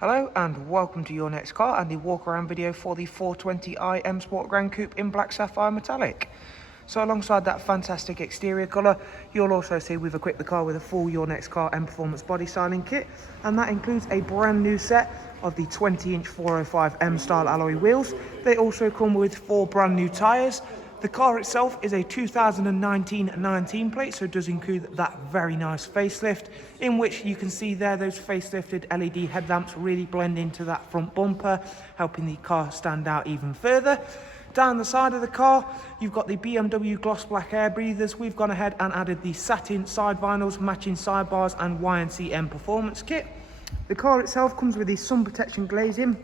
Hello and welcome to your next car and the walk around video for the 420i M Sport Gran Coupe in black sapphire metallic. So alongside that fantastic exterior colour, you'll also see we've equipped the car with a full Your Next Car M Performance body styling kit, and that includes a brand new set of the 20-inch 405 M style alloy wheels. They also come with 4 brand new tyres. The car itself is a 2019 19 plate, so it does include that very nice facelift, in which you can see there those facelifted LED headlamps really blend into that front bumper, helping the car stand out even further. Down the side of the car, you've got the BMW gloss black air breathers. We've gone ahead and added the satin side vinyls, matching sidebars and YNC Mperformance Kit. The car itself comes with the sun protection glazing,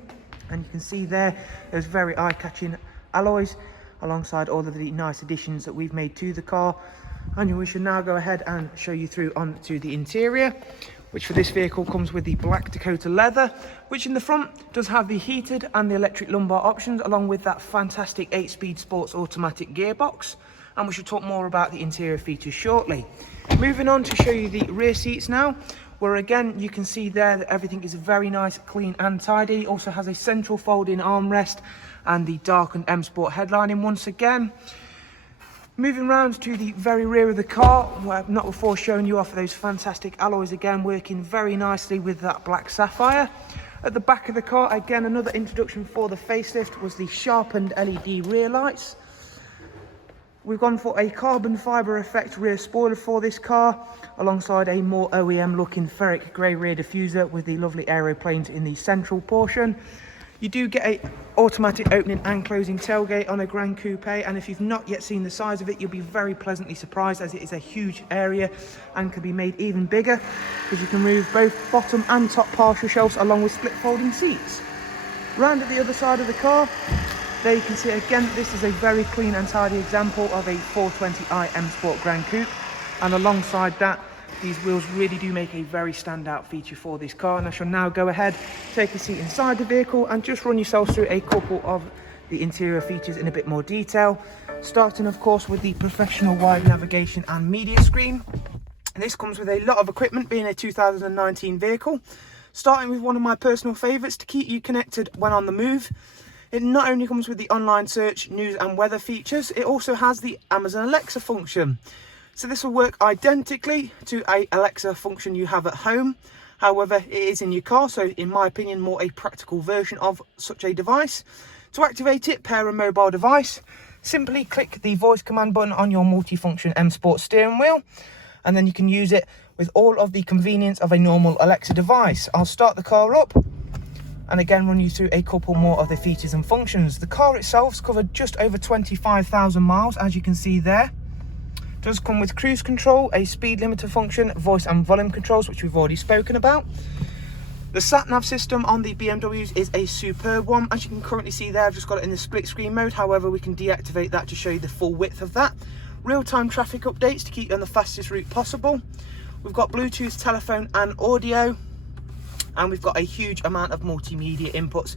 and you can see there those very eye-catching alloys, alongside all of the nice additions that we've made to the car. And we should now go ahead and show you through onto the interior, which for this vehicle comes with the black Dakota leather, which in the front does have the heated and the electric lumbar options, along with that fantastic 8-speed sports automatic gearbox. And we should talk more about the interior features shortly. Moving on to show you the rear seats now, where again you can see there that everything is very nice, clean and tidy. It also has a central folding armrest and the darkened M Sport headlining once again. Moving round to the very rear of the car, not before showing you off those fantastic alloys again, working very nicely with that black sapphire. At the back of the car, again, another introduction for the facelift was the sharpened LED rear lights. We've gone for a carbon fibre effect rear spoiler for this car, alongside a more OEM looking ferric grey rear diffuser with the lovely aeroplanes in the central portion. You do get a automatic opening and closing tailgate on a Gran Coupe, and if you've not yet seen the size of it, you'll be very pleasantly surprised, as it is a huge area and can be made even bigger, because you can move both bottom and top partial shelves along with split folding seats. Round at the other side of the car, there you can see again, this is a very clean and tidy example of a 420i M Sport Gran Coupe, and alongside that, these wheels really do make a very standout feature for this car. And I shall now go ahead, take a seat inside the vehicle and just run yourselves through a couple of the interior features in a bit more detail, starting of course with the professional wide navigation and media screen. And this comes with a lot of equipment, being a 2019 vehicle, starting with one of my personal favourites to keep you connected when on the move. It not only comes with the online search, news and weather features, it also has the Amazon Alexa function. So this will work identically to a Alexa function you have at home. However, it is in your car, so in my opinion, more a practical version of such a device. To activate it, pair a mobile device. Simply click the voice command button on your multifunction M Sport steering wheel, and then you can use it with all of the convenience of a normal Alexa device. I'll start the car up and again run you through a couple more of the features and functions. The car itself's covered just over 25,000 miles, as you can see there. Does come with cruise control, a speed limiter function, voice and volume controls, which we've already spoken about. The sat-nav system on the BMWs is a superb one. As you can currently see there, I've just got it in the split screen mode. However, we can deactivate that to show you the full width of that. Real-time traffic updates to keep you on the fastest route possible. We've got Bluetooth, telephone and audio. And we've got a huge amount of multimedia inputs,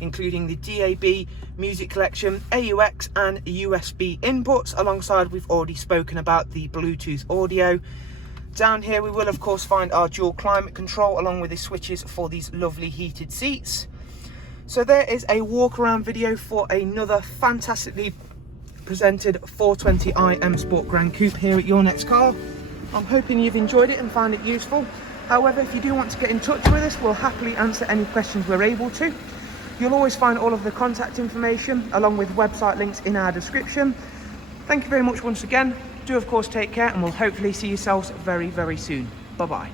including the DAB, music collection, AUX and USB inputs, alongside we've already spoken about the Bluetooth audio. Down here we will of course find our dual climate control, along with the switches for these lovely heated seats. So there is a walk around video for another fantastically presented 420i M Sport Gran Coupe here at Your Next Car. I'm hoping you've enjoyed it and found it useful. However, if you do want to get in touch with us, we'll happily answer any questions we're able to. You'll always find all of the contact information along with website links in our description. Thank you very much once again. Do of course take care, and we'll hopefully see yourselves very, very soon. Bye bye.